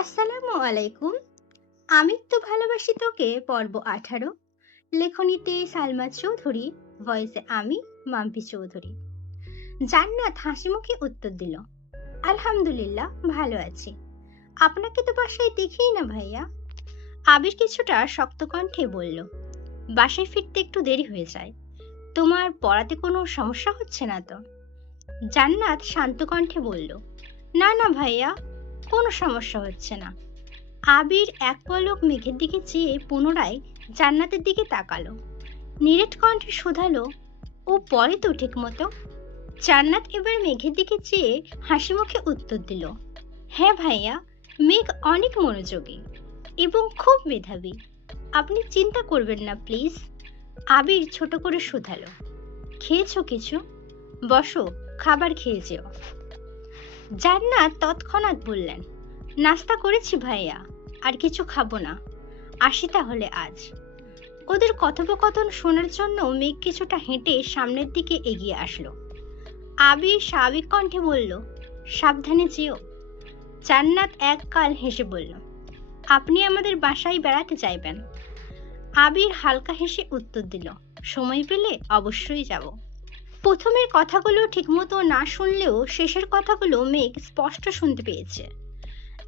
আসসালামু আলাইকুম। আমি তো ভালোবাসি তোকে পর্ব 18। লেখনীতে সালমা চৌধুরী, ভয়েসে আমি মাম্পি চৌধুরী। জান্নাত হাসি মুখে উত্তর দিল, আলহামদুলিল্লাহ ভালো আছি। আপনাকে তো বাসায় দেখিই না ভাইয়া। আবির কিছুটা শক্ত কণ্ঠে বলল, বাসায় ফিরতে একটু দেরি হয়ে যায়। তোমার পড়াতে কোনো সমস্যা হচ্ছে না তো? জান্নাত শান্ত কণ্ঠে বলল, না না ভাইয়া, কোনো সমস্যা হচ্ছে না। আবির এক পলক মেঘের দিকে চেয়ে পুনরায় জান্নাতের দিকে তাকালো। নিরেট কণ্ঠে শোধালো, ও পরে তো ঠিক মতো? জান্নাত এবার মেঘের দিকে চেয়ে হাসি মুখে উত্তর দিল, হ্যাঁ ভাইয়া, মেঘ অনেক মনোযোগী এবং খুব মেধাবী। আপনি চিন্তা করবেন না প্লিজ। আবির ছোট করে শোধালো, খেয়েছো কিছু? বসো, খাবার খেয়ে যেও। জান্নাত তৎক্ষণাৎ বললেন, নাস্তা করেছি ভাইয়া, আর কিছু খাবো না। আসি তাহলে আজ। ওদের কথোপকথন শোনার জন্য মেঘ কিছুটা হেঁটে সামনের দিকে এগিয়ে আসলো। আবির স্বাভাবিক কণ্ঠে বলল, সাবধানে যেও। জান্নাত এক কাল হেসে বলল, আপনি আমাদের বাসায় বেড়াতে চাইবেন? আবির হালকা হেসে উত্তর দিল, সময় পেলে অবশ্যই যাব। প্রথমের কথাগুলো ঠিকমতো না শুনলেও শেষের কথাগুলো মেঘ স্পষ্ট শুনতে পেয়েছে।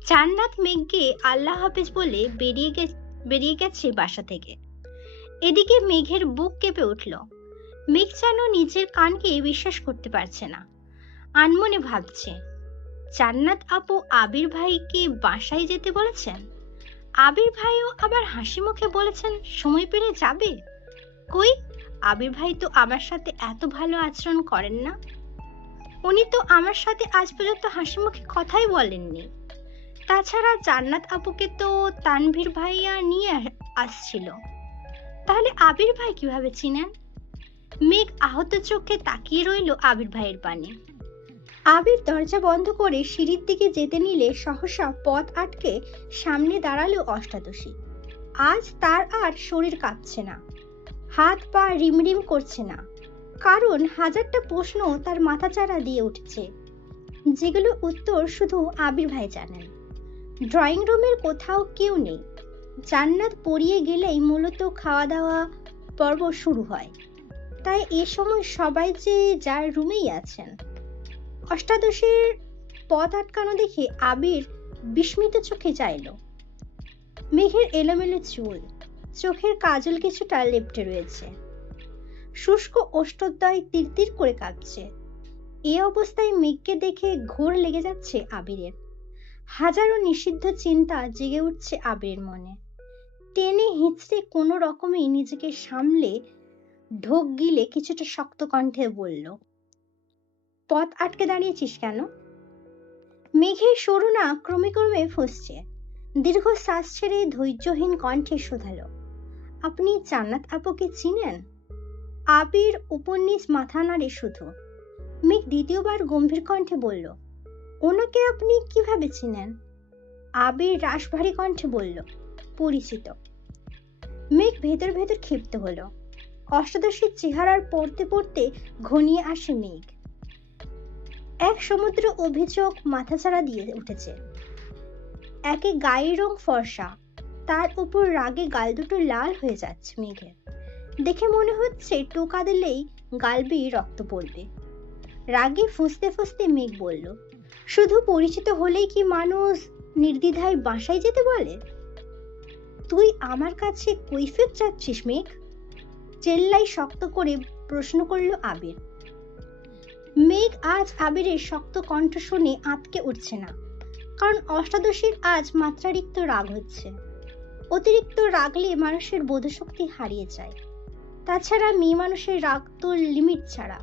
জান্নাত মেঘকে আল্লাহ হাফেজ বলে বেরিয়ে গেছে বাসা থেকে। এদিকে মেঘের বুক কেঁপে উঠল। মেঘ যেন নিজের কানকে বিশ্বাস করতে পারছে না। আনমনে ভাবছে, জান্নাত আপু আবির ভাইকে বাসায় যেতে বলেছেন। আবির ভাইও আবার হাসি মুখে বলেছেন সময় পেলে যাবে। কই, আবির ভাই তো আমার সাথে এত ভালো আচরণ করেন না। উনি তো আমার সাথে আজ পর্যন্ত হাসি মুখে কথাই বলেননি। তাছাড়া জান্নাত আপুকে তো তানভীর ভাইয়া নিয়ে আসছিল। তাহলে আবির ভাই কিভাবে চিনেন? মেঘ আহত চোখে তাকিয়ে রইল আবির ভাইয়ের পানে। আবির দরজা বন্ধ করে সিঁড়ির দিকে যেতে নিলে সহসা পথ আটকে সামনে দাঁড়ালো অষ্টাদশী। আজ তার আর শরীর কাঁপছে না, হাত পা রিমরিম করছে না, কারণ হাজারটা প্রশ্ন তার মাথাচাড়া দিয়ে উঠছে, যেগুলো উত্তর শুধু আবির ভাই জানেন। ড্রয়িং রুমের কোথাও কেউ নেই। জান্নাত পড়িয়ে গেলেই মূলত খাওয়া দাওয়া পর্ব শুরু হয়, তাই এ সময় সবাই যে যার রুমেই আছেন। অষ্টাদশীর পথ আটকানো দেখে আবির বিস্মিত চোখে চাইল। মেঘের এলোমেলো চুল, চোখের কাজল কিছুটা লেপ্টে রয়েছে, শুষ্ক ওষ্ঠদ্বয় তিরতির করে কাঁপছে। এই অবস্থায় মেঘকে দেখে ঘোর লেগে যাচ্ছে আবিরের। হাজারো নিষিদ্ধ চিন্তা জেগে উঠছে আবিরের মনে। টেনে হিঁচড়ে কোনো রকমে নিজেকে সামলে ঢোক গিলে কিছুটা শক্ত কণ্ঠে বলল, পথ আটকে দাঁড়িয়েছিস কেন? মেঘের সরু না ক্রমে ক্রমে ফুঁসছে। দীর্ঘ শ্বাস ছেড়ে ধৈর্যহীন কণ্ঠে শোধালো, আপনি জান্নাত আপুকে চিনেন? আবির উপর নিচ মাথা নাড়ে শুধু। মেঘ দ্বিতীয়বার গম্ভীর কণ্ঠে বলল, ওনাকে আপনি কিভাবে চিনেন? আবির রাশভারী কণ্ঠে বলল, পরিচিত। মেঘ ভেতর ভেতর ক্ষিপ্ত হলো। অষ্টাদশীর চেহারার পড়তে পড়তে ঘনিয়ে আসে মেঘ। এক সমুদ্র অভিযোগ মাথাচাড়া দিয়ে উঠেছে। একে গায়ের রং ফর্সা, তার উপর রাগে গাল দুটো লাল হয়ে যাচ্ছে মেঘের। দেখে মনে হচ্ছে টোকা দিলেই গাল বেয়ে রক্ত পড়বে। রাগে ফুঁসতে ফুঁসতে মেঘ বলল, শুধু পরিচিত হলেই কি মানুষ নির্দ্বিধায় বাসায় যেতে বলে? তুই আমার কাছে কৈফিয়ত চাচ্ছিস মেঘ? চেল্লাই শক্ত করে প্রশ্ন করল আবির। মেঘ আজ আবিরের শক্ত কণ্ঠ শুনে আঁতকে উঠছে না, কারণ অষ্টাদশীর আজ মাত্রাতিরিক্ত রাগ হচ্ছে। অতিরিক্ত রাগলে মানুষের বোধশক্তি হারিয়ে যায়। তাছাড়া মেয়ে মানুষের রাগ তো লিমিট ছাড়া।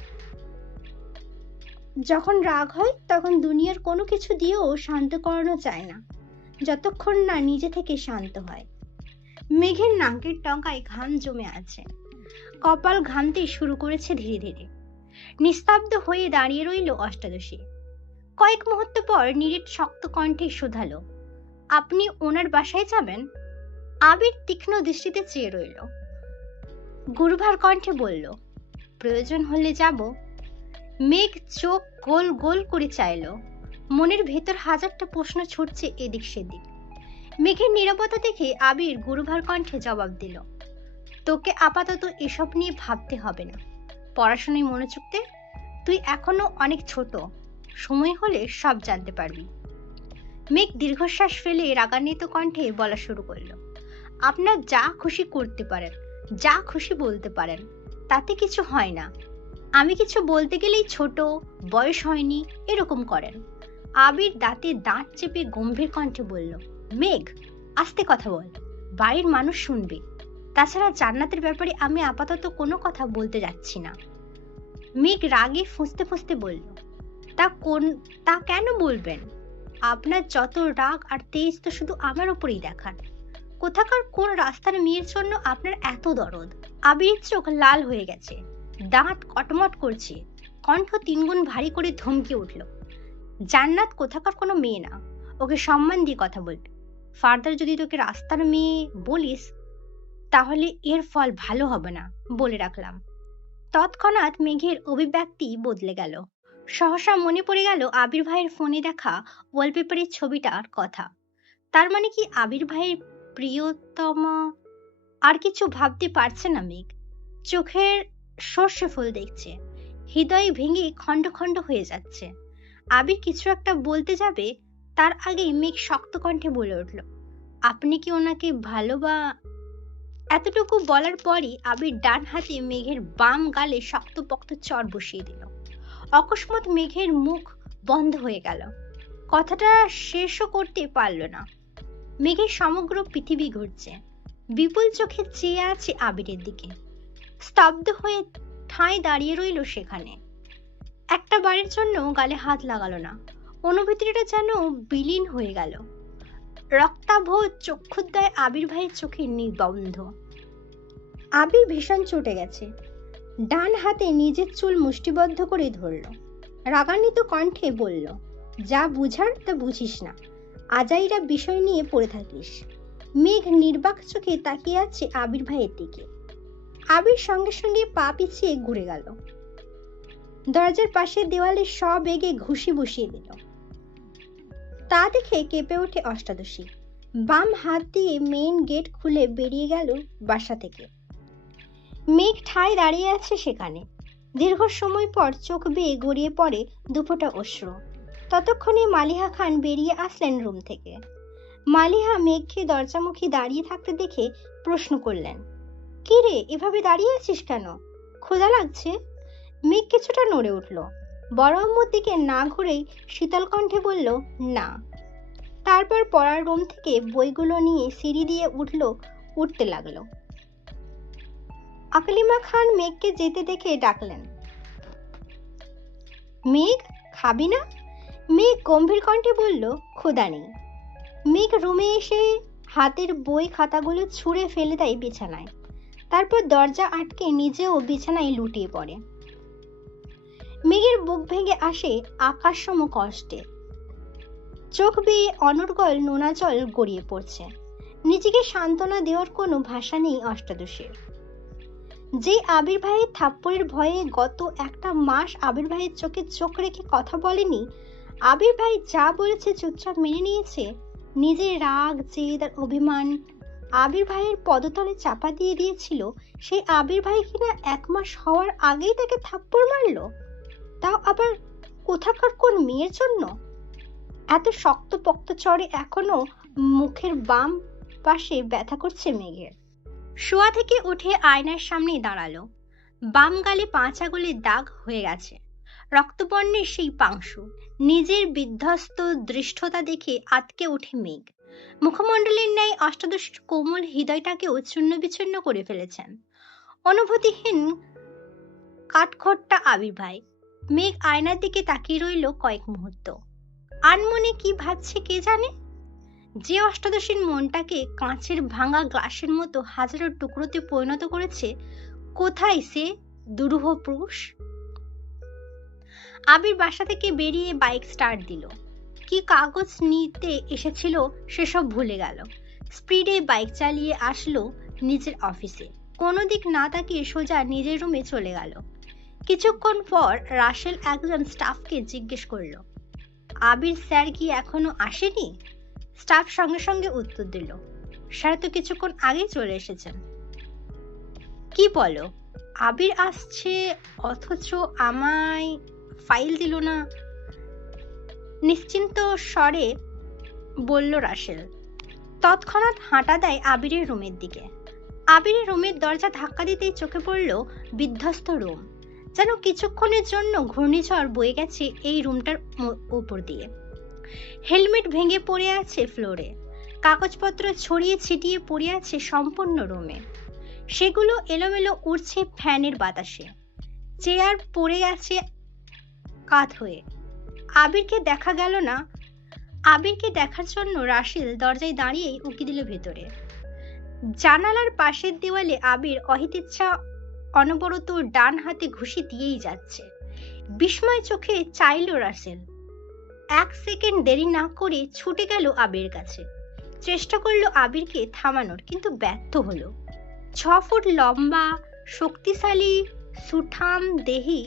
যখন রাগ হয় তখন দুনিয়ার কোনো কিছু দিয়েও শান্ত করানো যায় না, যতক্ষণ না নিজে থেকে শান্ত হয়। মেঘের নাকের টঙ্কায় ঘাম জমে আছে, কপাল ঘামতে শুরু করেছে ধীরে ধীরে। নিস্তব্ধ হয়ে দাঁড়িয়ে রইল অষ্টাদশী। কয়েক মুহূর্ত পর নিরেট শক্ত কণ্ঠে শোধালো, আপনি ওনার বাসায় যাবেন? আবির তীক্ষ্ণ দৃষ্টিতে চেয়ে রইল। গুরুভার কণ্ঠে বলল, প্রয়োজন হলে যাব। মেঘ চোখ গোল গোল করে চাইল। মনের ভেতর হাজারটা প্রশ্ন ছুটছে এদিক সেদিক। মেঘের নীরবতা দেখে আবির গুরুভার কণ্ঠে জবাব দিল, তোকে আপাতত এসব নিয়ে ভাবতে হবে না, পড়াশোনায় মনোযোগ দে, তুই এখনো অনেক ছোট, সময় হলে সব জানতে পারবি। মেঘ দীর্ঘশ্বাস ফেলে রাগান্বিত কণ্ঠে বলা শুরু করলো, আপনার যা খুশি করতে পারেন, যা খুশি বলতে পারেন, তাতে কিছু হয় না। আমি কিছু বলতে গেলেই ছোট, বয়স হয়নি এরকম করেন। আবির দাঁতে দাঁত চেপে গম্ভীর কণ্ঠে বলল, মেঘ আস্তে কথা বল, বাড়ির মানুষ শুনবে। তাছাড়া জান্নাতের ব্যাপারে আমি আপাতত কোনো কথা বলতে যাচ্ছি না। মেঘ রাগে ফুঁসতে ফুঁসতে বলল, তা কেন বলবেন? আপনার যত রাগ আর তেজ তো শুধু আমার উপরেই দেখান। কোথাকার কোন রাস্তার মেয়ের জন্য আপনার এত দরদ? আবিরের চোখ লাল হয়ে গেছে, দাঁত কটমট করছে, কণ্ঠ তিনগুণ ভারী করে ধমকে উঠল, জান্নাত কোথাকার কোনো মেয়ে না, ওকে সম্মান দিয়ে কথা বলবে। ফার্দার যদি তোকে রাস্তার মেয়ে বলিস তাহলে এর ফল ভালো হবে না, বলে রাখলাম। তৎক্ষণাৎ মেঘের অভিব্যক্তি বদলে গেল। সহসা মনে পড়ে গেল আবির ভাইয়ের ফোনে দেখা ওয়ালপেপারের ছবিটার কথা। তার মানে কি আবির ভাইয়ের প্রিয়তমা? আর কিছু ভাবতে পারছে না মেঘ, চোখের সর্ষে ফুল দেখছে, হৃদয় ভেঙে খণ্ড খণ্ড হয়ে যাচ্ছে। আবির কিছু একটা বলতে যাবে, তার আগেই মেঘ শক্ত কণ্ঠে বলে উঠল, আপনি কি ওনাকে এতটুকু বলার পরই আবির ডান হাতে মেঘের বাম গালে শক্তপোক্ত চর বসিয়ে দিল। অকস্মাৎ মেঘের মুখ বন্ধ হয়ে গেল, কথাটা শেষও করতে পারল না। মেঘের সমগ্র পৃথিবী ঘুরছে, বিপুল চোখে চেয়ে আছে আবিরের দিকে, স্তব্ধ হয়ে ঠাঁই দাঁড়িয়ে রইল সেখানে। একটা বারের জন্য গালে হাত লাগালো না, অনুভূতিটা যেন বিলীন হয়ে গেল। রক্তাভ চক্ষুদ্বয় আবির ভাইয়ের চোখে নিবন্ধ। আবির ভীষণ চটে গেছে, ডান হাতে নিজের চুল মুষ্টিবদ্ধ করে ধরল, রাগান্বিত কণ্ঠে বলল, যা বুঝার তা বুঝিস না, আজাইরা বিষয় নিয়ে পড়ে থাকিস। মেঘ নির্বাক চোখে তাকিয়ে আছে আবির ভাইয়ের দিকে। আবির সঙ্গে সঙ্গে পা পিছিয়ে ঘুরে গেল, দরজার পাশে দেওয়ালে সবেগে ঘুষি বসিয়ে দিল। তা দেখে কেঁপে ওঠে অষ্টাদশী, বাম হাত দিয়ে মেইন গেট খুলে বেরিয়ে গেল বাসা থেকে। মেঘ ঠায় দাঁড়িয়ে আছে সেখানে, দীর্ঘ সময় পর চোখ বেয়ে গড়িয়ে পড়ে দুফোঁটা অশ্রু। ততক্ষণে মালিহা খান বেরিয়ে আসলেন রুম থেকে। মালিহা মেঘকে দরজামুখী দাঁড়িয়ে থাকতে দেখে প্রশ্ন করলেন, কি রে, এভাবে দাঁড়িয়ে আছিস কেন? ক্ষুধা লাগছে? মেঘ কিছুটা নড়ে উঠল, বড় আম্মুর দিকে না ঘুরেই শীতল কণ্ঠে বলল, না। তারপর পড়ার রুম থেকে বইগুলো নিয়ে সিঁড়ি দিয়ে উঠতে লাগলো। আকলিমা খান মেঘকে যেতে দেখে ডাকলেন, মেঘ খাবি না? মেঘ গম্ভীর কণ্ঠে বলল, ক্ষুধা নেই। মেঘ রুমে এসে হাতের বই খাতাগুলো ছুঁড়ে ফেলে দেয় বিছানায়, তারপর দরজা আটকে নিজেও বিছানায় লুটিয়ে পড়ে। মেঘের বুক ভেঙে আসে আকাশসম কষ্টে, চোখ বেয়ে অনর্গল নোনা জল গড়িয়ে পড়ছে। নিজেকে সান্ত্বনা দেওয়ার কোনো ভাষা নেই অষ্টাদশীর। যে আবির ভাইয়ের থাপ্পড়ের ভয়ে গত একটা মাস আবির ভাইয়ের চোখে চোখ রেখে কথা বলেনি, আবির ভাই যা বলেছে চুপচাপ মেনে নিয়েছে, নিজের রাগ জেদ আর অভিমান আবির ভাইয়ের পদতলে চাপা দিয়ে দিয়েছিল, সেই আবির ভাই কিনা 1 মাস হওয়ার আগেই তাকে থাপ্পড় মারলো, তাও আবার কোথাকার কোন মেয়ের জন্য। এত শক্তপোক্ত চড়ে এখনো মুখের বাম পাশে ব্যথা করছে মেঘের। শোয়া থেকে উঠে আয়নার সামনে দাঁড়ালো, বাম গালে 5 আঙুলের দাগ হয়ে গেছে, রক্তবর্ণের সেই পাংশু। নিজের বিধ্বস্ত দৃষ্টতা দেখে আতকে ওঠে মেঘ। মুখমণ্ডলের ন্যায় অষ্টাদশীর কোমল হৃদয়টাকেও চূর্ণ বিচূর্ণ করে ফেলেছেন অনুভূতিহীন কাঠখোট্টা আবির ভাই। মেঘ আয়নার দিকে তাকিয়ে রইল কয়েক মুহূর্ত। আনমনে কি ভাবছে কে জানে। যে অষ্টাদশীর মনটাকে কাঁচের ভাঙা গ্লাসের মতো হাজারো টুকরোতে পরিণত করেছে, কোথায় সে দুরূহ পুরুষ? আবির বাসা থেকে বেরিয়ে বাইক স্টার্ট দিল। কি কাগজ নিতে এসেছিল সেসব ভুলে গেল। স্পিডে বাইক চালিয়ে আসলো নিজের অফিসে। কোনো দিক না তাকিয়ে সোজা নিজের রুমে চলে গেল। কিছুক্ষণ পর রাসেল একজন স্টাফকে জিজ্ঞেস করলো, আবির স্যার কি এখনো আসেনি? স্টাফ সঙ্গে সঙ্গে উত্তর দিল, স্যার তো কিছুক্ষণ আগেই চলে এসেছেন। কি বলো? আবির আসছে অথচ আমায় ফাইল দিল না? নিশ্চিন্ত স্বরে বলল রাসেল। তৎক্ষণাৎ হাঁটা দেয় আবিরের রুমের দিকে। আবিরের রুমের দরজা ধাক্কা দিতেই চোখে পড়ল বিধ্বস্ত রুম। যেন কিছুক্ষণের জন্য ঘূর্ণিঝড় বয়ে গেছে এই রুমটার উপর দিয়ে। হেলমেট ভেঙে পড়ে আছে ফ্লোরে, কাগজপত্র ছড়িয়ে ছিটিয়ে পড়ে আছে সম্পূর্ণ রুমে। সেগুলো এলোমেলো উড়ছে ফ্যানের বাতাসে। চেয়ার পড়ে গেছে কাত হয়ে। আবিরকে দেখা গেল না। আবিরকে দেখার জন্য রাসেল দরজায় দাঁড়িয়েই উঁকি দিল ভেতরে। জানালার পাশের দেওয়ালে আবির অহিতেচ্ছা অনবরত ডান হাতে ঘুষি দিয়েই যাচ্ছে। বিস্ময় চোখে চাইল রাসেল। 1 সেকেন্ড দেরি না করে ছুটে গেল আবির কাছে। চেষ্টা করলো আবিরকে থামানোর, কিন্তু ব্যর্থ হলো। 6 ফুট লম্বা, শক্তিশালী, সুঠাম দেহি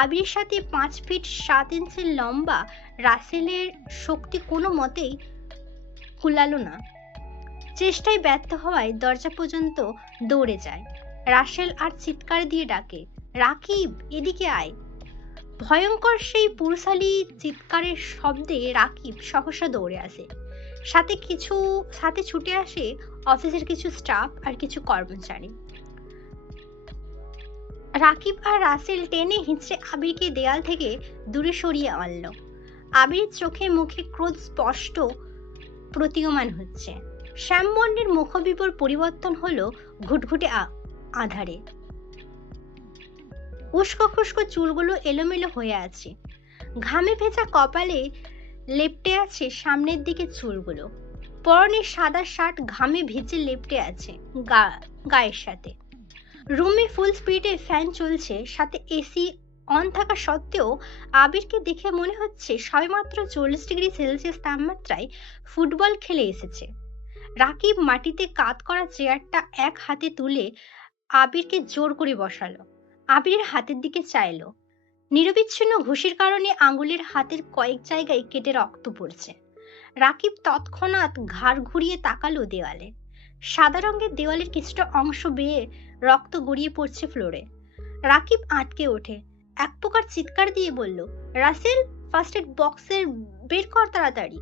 আবির সাথে 5 ফিট 7 ইঞ্চি লম্বা রাসেলের শক্তি কোনো মতেই কুলালো না। চেষ্টায় ব্যর্থ হওয়ায় দরজা পর্যন্ত দৌড়ে যায়। রাসেল আর চিৎকার দিয়ে ডাকে, রাকিব, এদিকে আয়। ভয়ঙ্কর সেই পুরুষালী চিৎকারের শব্দে রাকিব সহসা দৌড়ে আসে। সাথে ছুটে আসে অফিসের কিছু স্টাফ আর কিছু কর্মচারী। রাকিব আর রাসেল টেনে হিঁচড়ে আবিরকে দেয়াল থেকে দূরে সরিয়ে আনল। আবির চোখে মুখে ক্রোধ স্পষ্ট প্রতীয়মান হচ্ছে। শ্যামবর্ণের মুখবিবর পরিবর্তন হলো ঘুটঘুটে আধারে। উস্কো খুস্কো চুলগুলো এলোমেলো হয়ে আছে। ঘামে ভেজা কপালে লেপ্টে আছে সামনের দিকে চুলগুলো। পরনে সাদা শার্ট ঘামে ভিজে লেপ্টে আছে গায়ের সাথে। রুমে ফুল স্পিডে ফ্যান চলছে, সাথে এসি অন থাকা সত্ত্বেও আবিরকে দেখে মনে হচ্ছে সবেমাত্র 40 ডিগ্রি সেলসিয়াস তাপমাত্রায় ফুটবল খেলে এসেছে। রাকিব মাটিতে কাত করা চেয়ারটা এক হাতে তুলে আবিরকে জোর করে বসালো। আবিরের হাতের দিকে চাইলো। নিরবিচ্ছিন্ন ঘুষির কারণে আঙুলের হাতের কয়েক জায়গায় কেটে রক্ত পড়ছে। রাকিব তৎক্ষণাৎ ঘাড় ঘুরিয়ে তাকালো দেওয়ালে। সাদা রঙের দেওয়ালের কিছুটা অংশ বেয়ে রক্ত গড়িয়ে পড়ছে ফ্লোরে। রাকিব আটকে ওঠে, এক প্রকার চিৎকার দিয়ে বলল, রাসেল, ফার্স্ট এড বক্সের বের কর তাড়াতাড়ি।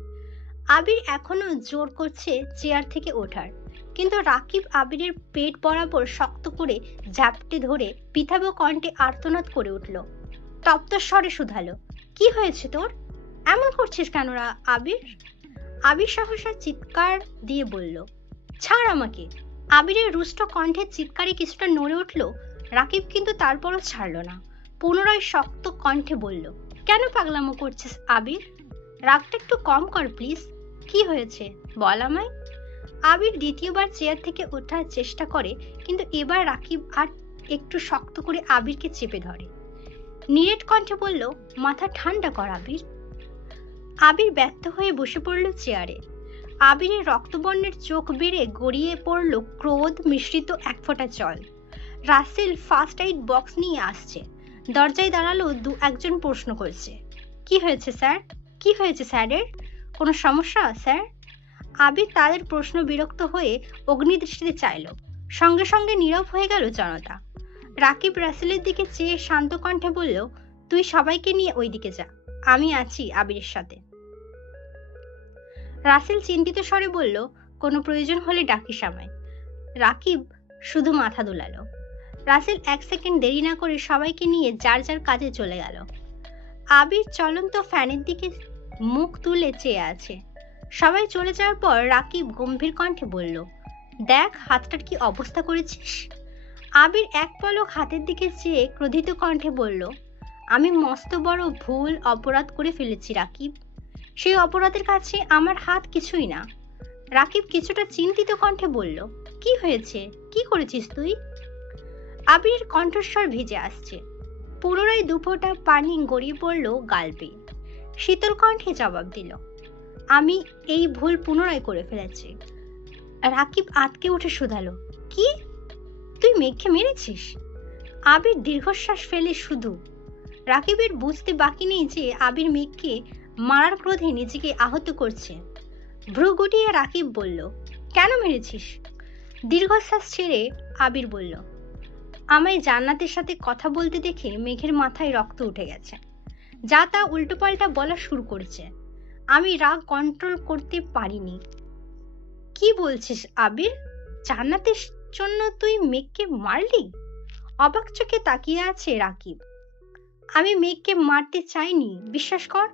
আবির এখনো জোর করছে চেয়ার থেকে ওঠার, কিন্তু রাকিব আবিরের পেট বরাবর শক্ত করে ঝাপটে ধরে পিতাব কণ্ঠে আর্তনাদ করে উঠল। তপ্ত স্বরে শুধালো, কি হয়েছে তোর? এমন করছিস কেন আবির? আবির সহসা চিৎকার দিয়ে বলল, ছাড় আমাকে। আবিরের রুষ্ট কণ্ঠের চিৎকারে কিছুটা নড়ে উঠল রাকিব, কিন্তু তারপরও ছাড়ল না। পুনরায় শক্ত কণ্ঠে বলল, কেন পাগলামো করছিস আবির? রাগটা একটু কম কর প্লিজ। কি হয়েছে বল আমায়। আবির দ্বিতীয়বার চেয়ার থেকে ওঠার চেষ্টা করে, কিন্তু এবার রাকিব আর একটু শক্ত করে আবিরকে চেপে ধরে। নিরেট কণ্ঠে বলল, মাথা ঠান্ডা কর আবির। আবির ব্যর্থ হয়ে বসে পড়ল চেয়ারে। আবিরের রক্তবর্ণের চোখ বেড়ে গড়িয়ে পড়ল ক্রোধ মিশ্রিত এক ফোঁটা জল। রাসেল ফার্স্ট এইড বক্স নিয়ে আসছে। দরজায় দাঁড়ালো একজন প্রশ্ন করছে, কি হয়েছে স্যার? কি হয়েছে স্যারের? কোনো সমস্যা স্যার? আবির তাদের প্রশ্ন বিরক্ত হয়ে অগ্নিদৃষ্টিতে চাইল। সঙ্গে সঙ্গে নীরব হয়ে গেল জনতা। রাকিব রাসেলের দিকে চেয়ে শান্ত কণ্ঠে বলল, তুই সবাইকে নিয়ে ওই দিকে যা, আমি আছি আবিরের সাথে। রাসেল চিন্তিত স্বরে বলল, কোনো প্রয়োজন হলে ডাকিস আমায়। রাকিব শুধু মাথা দোলালো। রাসেল 1 সেকেন্ড দেরি না করে সবাইকে নিয়ে যার যার কাজে চলে গেল। আবির চলন্ত ফ্যানের দিকে মুখ তুলে চেয়ে আছে। সবাই চলে যাওয়ার পর রাকিব গম্ভীর কণ্ঠে বলল, দেখ হাতটার কি অবস্থা করেছিস। আবির এক পলক হাতের দিকে চেয়ে ক্রোধিত কণ্ঠে বলল, আমি মস্ত বড় ভুল অপরাধ করে ফেলেছি রাকিব। সেই অপরাধের কাছে আমার হাত কিছুই না। রাকিব কিছুটা চিন্তিত কণ্ঠে বলল, কি হয়েছে? কি করেছিস তুই? আবিরের কণ্ঠস্বর ভিজে আসছে। পুনরায় 2 ফোঁটা পানি গড়িয়ে পড়ল গাল বেয়ে। শীতল কণ্ঠে জবাব দিল, আমি এই ভুল পুনরায় করে ফেলেছি। রাকিব আটকে উঠে শুধালো, কি? তুই মেঘকে মেরেছিস? আবির দীর্ঘশ্বাস ফেলে শুধু। রাকিবের বুঝতে বাকি নেই যে আবির মেঘকে মারার ক্রোধে নিজেকে আহত করছে। ভ্রু গুটিয়ে রাকিব বলল, কেন মেরেছিস? দীর্ঘশ্বাস ছেড়ে আবির বলল, আমায় জান্নাতের সাথে কথা বলতে দেখে মেঘের মাথায় রক্ত উঠে গেছে। যা তা উল্টোপাল্টা বলা শুরু করেছে। আমি রাগ কন্ট্রোল করতে পারিনি। কি বলছিস আবির? জান্নাতের জন্য তুই মেঘকে মারলি? অবাক চোখে তাকিয়ে আছে রাকিব। আমি মেঘকে মারতে চাইনি, বিশ্বাস কর।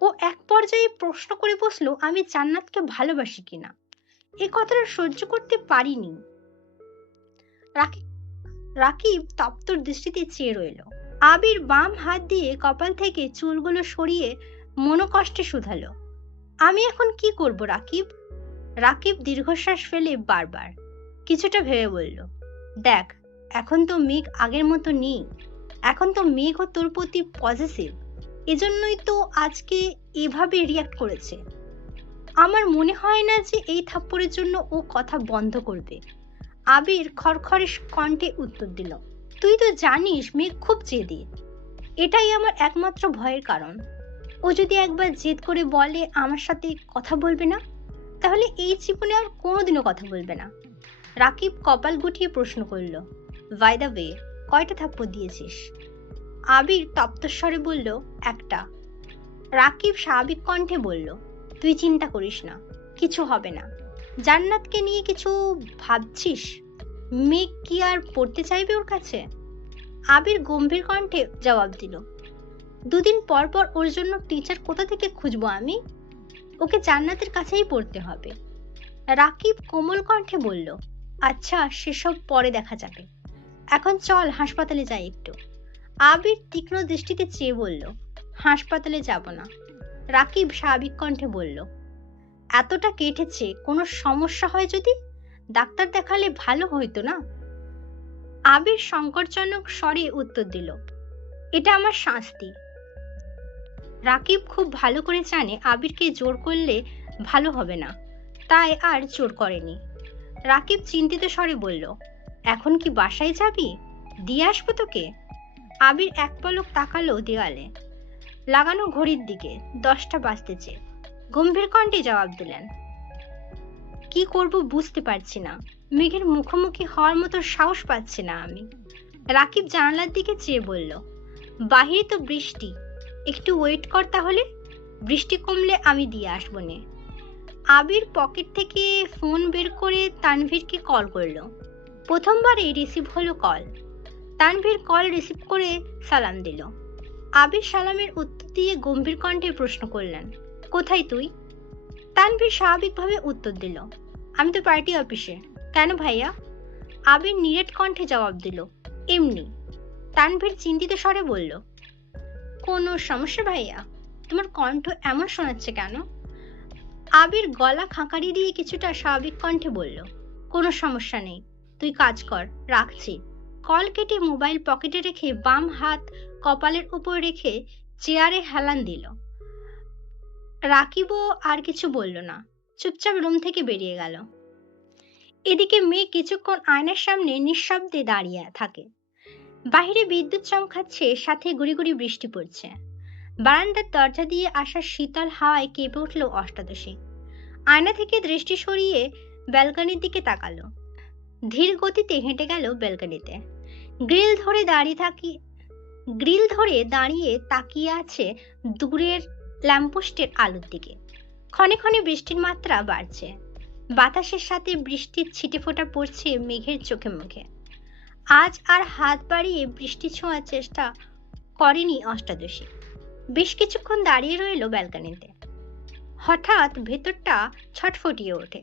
ও এক পর্যায়ে প্রশ্ন করে বসলো, আমি জান্নাতকে ভালোবাসি কিনা। এ কথাটা সহ্য করতে পারিনি। রাকিব রাকিব তপ্ত দৃষ্টিতে চেয়ে রইল। আবির বাম হাত দিয়ে কপাল থেকে চুলগুলো সরিয়ে মনোকষ্টে শুধালো, আমি এখন কি করব রাকিব? রাকিব দীর্ঘশ্বাস ফেলে বারবার কিছুটা ভেবে বলল, দেখ, এখন তো মেঘ আগের মতো নেই। এখন তো মেঘও তোর প্রতি পজিটিভ। এজন্যই তো আজকে এভাবে রিয়াক্ট করেছে। আমার মনে হয় না যে এই থাপ্পড়ের জন্য ও কথা বন্ধ করবে। আবির খড়খড়ে কণ্ঠে উত্তর দিল, তুই তো জানিস মেঘ খুব জেদি। এটাই আমার একমাত্র ভয়ের কারণ। ও যদি একবার জেদ করে বলে আমার সাথে কথা বলবে না, তাহলে এই জীবনে আর কোনোদিনও কথা বলবে না। রাকিব কপাল গুটিয়ে প্রশ্ন করল, বাই দ্য ওয়ে, কয়টা থাপ্পড় দিয়েছিস? আবির তপ্তস্বরে বলল, একটা। রাকিব স্বাভাবিক কণ্ঠে বলল, তুই চিন্তা করিস না, কিছু হবে না। জান্নাতকে নিয়ে কিছু ভাবছিস? মেঘ কি আর পড়তে চাইবে ওর কাছে? আবির গম্ভীর কণ্ঠে জবাব দিল, দুদিন পর পর ওর জন্য টিচার কোথা থেকে খুঁজবো আমি? ওকে জান্নাতের কাছেই পড়তে হবে। রাকিব কোমল কণ্ঠে বলল, আচ্ছা, সেসব পরে দেখা যাবে। এখন চল হাসপাতালে যাই একটু। আবির তীক্ষ্ণ দৃষ্টিতে চেয়ে বলল, হাসপাতালে যাব না। রাকিব স্বাভাবিক কণ্ঠে বলল, এতটা কেটেছে, কোনো সমস্যা হয় যদি? ডাক্তার দেখালে ভালো হইতো না? আবির সংকটজনক স্বরে উত্তর দিল, এটা আমার শাস্তি। রাকিব খুব ভালো করে জানে আবিরকে জোর করলে ভালো হবে না, তাই আর জোর করেনি। রাকিব চিন্তিত স্বরে বলল, এখন কি বাসায় যাবি? দিয়ে আসবো তোকে? আবির এক পলক তাকালো দেওয়ালে লাগানো ঘড়ির দিকে। 10টা বাজতেছে। গম্ভীর কণ্ঠে জবাব দিলেন, কি করব বুঝতে পারছি না। মেঘের মুখোমুখি হওয়ার মতো সাহস পাচ্ছি না আমি। রাকিব জানালার দিকে চেয়ে বলল, বাহিরে তো বৃষ্টি, একটু ওয়েট কর তাহলে। বৃষ্টি কমলে আমি দিয়ে আসবো নে। আবির পকেট থেকে ফোন বের করে তানভীরকে কল করলো। প্রথমবারে রিসিভ হলো কল। তানভীর কল রিসিভ করে সালাম দিল। আবির সালামের উত্তর দিয়ে গম্ভীর কণ্ঠে প্রশ্ন করলেন, কোথায় তুই? তানভীর স্বাভাবিকভাবে উত্তর দিল, আমি তো পার্টি অফিসে। কেন ভাইয়া? আবির নিরেট কণ্ঠে জবাব দিল, এমনি। তানভীর চিন্তিত স্বরে বলল, কোনো সমস্যা ভাইয়া? তোমার কণ্ঠ এমন শোনাচ্ছে কেন? আবির গলা খাঁকারি দিয়ে কিছুটা স্বাভাবিক কণ্ঠে বলল, কোনো সমস্যা নেই, তুই কাজ কর, রাখছি। কল কেটে মোবাইল পকেটে রেখে বাম হাত কপালের উপর রেখে চেয়ারে হেলান দিল। রাকিবও আর কিছু বলল না, চুপচাপ রুম থেকে বেরিয়ে গেল। এদিকে মেয়ে কিছুক্ষণ আয়নার সামনে নিঃশব্দে দাঁড়িয়ে থাকে। বাহিরে বিদ্যুৎ চমকাচ্ছে, সাথে গুড়ি গুড়ি বৃষ্টি পড়ছে। বারান্দার দরজা দিয়ে আসা শীতল হাওয়ায় কেঁপে উঠল অষ্টাদশী। আয়না থেকে দৃষ্টি সরিয়ে ব্যালকনির দিকে তাকালো। ধীর গতিতে হেঁটে গেল ব্যালকনিতে। গ্রিল ধরে দাঁড়িয়ে তাকিয়ে আছে দূরের ল্যাম্পপোস্টের আলোর দিকে। ক্ষণে ক্ষণে বৃষ্টির মাত্রা বাড়ছে। বাতাসের সাথে বৃষ্টির ছিটেফোঁটা পড়ছে মেঘের চোখে মুখে। আজ আর হাত বাড়িয়ে বৃষ্টি ছোঁয়ার চেষ্টা করেনি অষ্টাদশী। বেশ কিছুক্ষণ দাঁড়িয়ে রইল ব্যালকনিতে। হঠাৎ ভেতরটা ছটফটিয়ে ওঠে।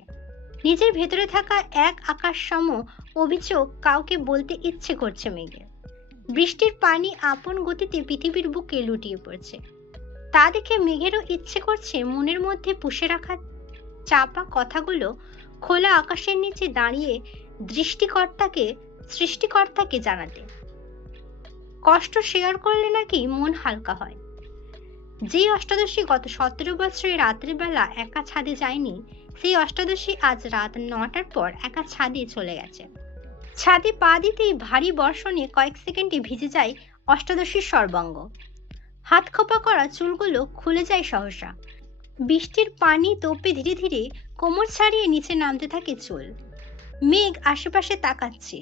নিজের ভেতরে থাকা এক আকাশ সম অভিযোগ কাউকে বলতে ইচ্ছে করছে মেঘের। বৃষ্টির পানি আপন গতিতে পৃথিবীর বুকে লুটিয়ে পড়ছে। তা দেখে মেঘেরও ইচ্ছে করছে মনের মধ্যে পুষে রাখা চাপা কথাগুলো খোলা আকাশের নিচে দাঁড়িয়ে সৃষ্টিকর্তাকে জানাতে। কষ্ট শেয়ার করলে নাকি মন হালকা হয়। যেই অষ্টাদশী গত 17 বছরে রাতের বেলা একা ছাদে যায়নি, সেই অষ্টাদশী আজ রাত 9টার পর একা ছাদে চলে গেছে। ছাদে পা দিতেই ভারী বর্ষণে কয়েক সেকেন্ডে ভিজে যায় অষ্টাদশীর সর্বাঙ্গ। হাত খোপা করা চুলগুলো খুলে যায় সহসা। বৃষ্টির পানি তোপে ধীরে ধীরে কোমর ছাড়িয়ে নিচে নামতে থাকে চুল। মেঘ আশেপাশে তাকাচ্ছে।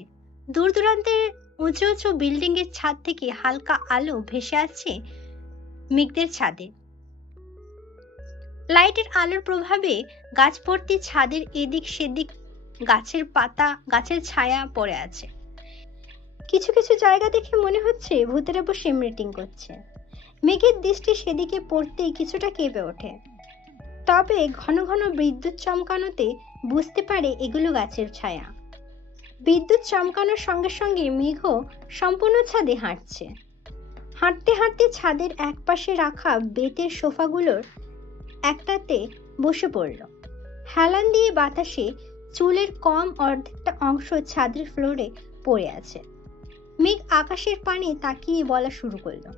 দূর দূরান্তের উঁচু উঁচু বিল্ডিং এর ছাদ থেকে হালকা আলো ভেসে আসছে মেঘদের ছাদে। লাইটের আলোর প্রভাবে গাছ ভর্তি ছাদের এদিক সেদিক গাছের পাতা, গাছের ছায়া পড়ে আছে। কিছু কিছু জায়গা দেখে মনে হচ্ছে ভূতেরা বসে মিটিং করছে। মেঘের দৃষ্টি সেদিকে পড়তেই কিছুটা কেঁপে ওঠে। তবে ঘন ঘন বিদ্যুৎ চমকানোতে বুঝতে পারে এগুলো গাছের ছায়া। বিদ্যুৎ চমকানোর সঙ্গে সঙ্গে মেঘও সম্পূর্ণ ছাদে হাঁটছে। হাঁটতে হাঁটতে ছাদের একপাশে রাখা বেতের সোফাগুলোর একটাতে বসে পড়ল। হেলান দিয়ে বাতাসে চুলের কম অর্ধেকটা অংশ ছাদের ফ্লোরে পড়ে আছে। মেঘ আকাশের পানে তাকিয়ে বলা শুরু করলো,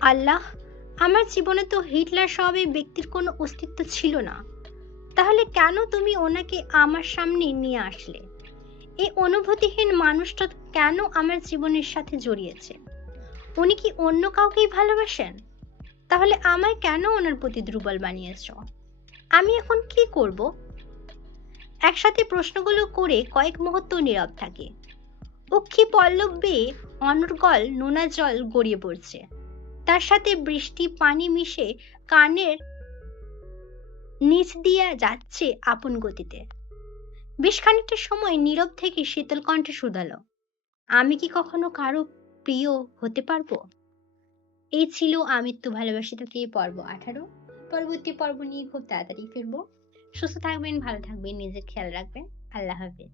আল্লাহ, আমার জীবনে তো হিটলার সহ এই ব্যক্তির কোনো অস্তিত্ব ছিল না, তাহলে কেন তুমি ওনাকে আমার সামনে নিয়ে আসলে? এই অনুভূতিহীন মানুষটা কেন আমার জীবনের সাথে জড়িয়েছে? উনি কি অন্য কাউকেই ভালোবাসেন? তাহলে আমায় কেন ওনার প্রতি দুর্বল বানিয়েছ? আমি এখন কি করব? একসাথে প্রশ্নগুলো করে কয়েক মুহূর্ত নীরব থাকে। অক্ষি পল্লব বেয়ে অনর্গল নোনা জল গড়িয়ে পড়ছে। তার সাথে বৃষ্টি পানি মিশে কানের নিচ দিয়ে যাচ্ছে আপন গতিতে। বেশ খানিকটা সময় নীরব থেকে শীতল কণ্ঠে শুধালো, আমি কি কখনো কারো প্রিয় হতে পারবো? এই ছিল আমৃত্যু ভালোবাসি তোকে পর্ব 18। পরবর্তী পর্ব নিয়ে খুব তাড়াতাড়ি ফিরবো। সুস্থ থাকবেন, ভালো থাকবেন, নিজের খেয়াল রাখবেন। আল্লাহ হাফেজ।